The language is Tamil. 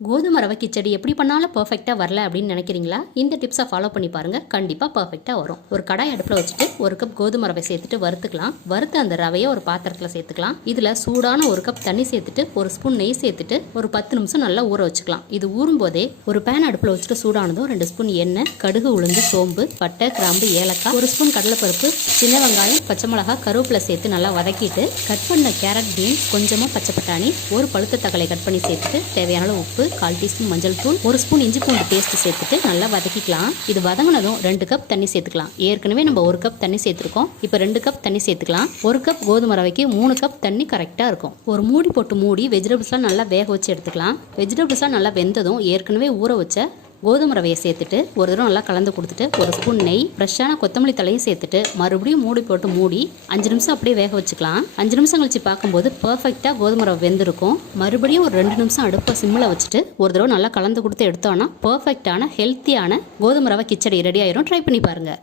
கோதுமை ரவை கிச்சடி எப்படி பண்ணாலும் பர்ஃபெக்டாக வரல அப்படின்னு நினைக்கிறீங்களா? இந்த டிப்ஸை ஃபாலோ பண்ணி பாருங்கள், கண்டிப்பாக பர்ஃபெக்டாக வரும். ஒரு கடாய் அடுப்பில் வச்சுட்டு 1 கப் கோதுமை ரவை சேர்த்துட்டு வறுத்துக்கலாம். வறுத்து அந்த ரவையை ஒரு பாத்திரத்தில் சேர்த்துக்கலாம். இதில் சூடான 1 கப் தண்ணி சேர்த்துட்டு 1 ஸ்பூன் நெய் சேர்த்துட்டு ஒரு 10 நிமிஷம் நல்லா ஊற வச்சுக்கலாம். இது ஊறும் போதே ஒரு பேன் அடுப்பில் வச்சுட்டு சூடானதும் 2 ஸ்பூன் எண்ணெய், கடுகு, உளுந்து, சோம்பு, பட்டை, கிராம்பு, ஏலக்காய், 1 ஸ்பூன் கடலைப்பருப்பு, சின்ன வெங்காயம், பச்சை மிளகாய், கருவேப்பிலை சேர்த்து நல்லா வதக்கிட்டு கட் பண்ண கேரட், பீன்ஸ், கொஞ்சமாக பச்சை பட்டாணி, ஒரு பழுத்த தக்காளி கட் பண்ணி சேர்த்துட்டு தேவையான உப்பு, 1/4 டீஸ்பூன் மஞ்சள் தூள், 1 ஸ்பூன் இஞ்சி பூண்டு பேஸ்ட் சேர்த்துட்டு நல்லா வதக்கிக்கலாம். இது வதங்கினதும் 2 கப் தண்ணி சேர்த்துக்கலாம். ஏற்கனவே நம்ம 1 கப் தண்ணி சேர்த்துருக்கோம். இப்போ 2 கப் தண்ணி சேர்த்துக்கலாம். 1 கப் கோதுமை ரவைக்கு 3 கப் தண்ணி கரெக்டாக இருக்கும். ஒரு மூடி போட்டு மூடி வெஜிடபிள்ஸ்லாம் நல்லா வேக வச்சு எடுத்துக்கலாம். வெஜிடபிள்ஸ்லாம் நல்லா வெந்ததும் ஏற்கனவே ஊற வச்ச கோதுமை ரவையை சேர்த்துட்டு ஒரு தடவை நல்லா கலந்து கொடுத்துட்டு 1 ஸ்பூன் நெய், ஃப்ரெஷ்ஷான கொத்தமல்லி தலையும் சேர்த்துட்டு மறுபடியும் மூடி போட்டு மூடி 5 நிமிஷம் அப்படியே வேக வச்சுக்கலாம். 5 நிமிஷம் கழிச்சு பார்க்கும்போது பர்ஃபெக்டாக கோதுமை ரவை வெந்திருக்கும். மறுபடியும் ஒரு 2 நிமிஷம் அடுப்பை சிம்மில் வச்சுட்டு ஒரு தடவை நல்லா கலந்து கொடுத்து எடுத்தோன்னா பர்ஃபெக்டான ஹெல்த்தியான கோதுமை ரவை கிச்சடி ரெடி ஆயிரும். ட்ரை பண்ணி பாருங்கள்.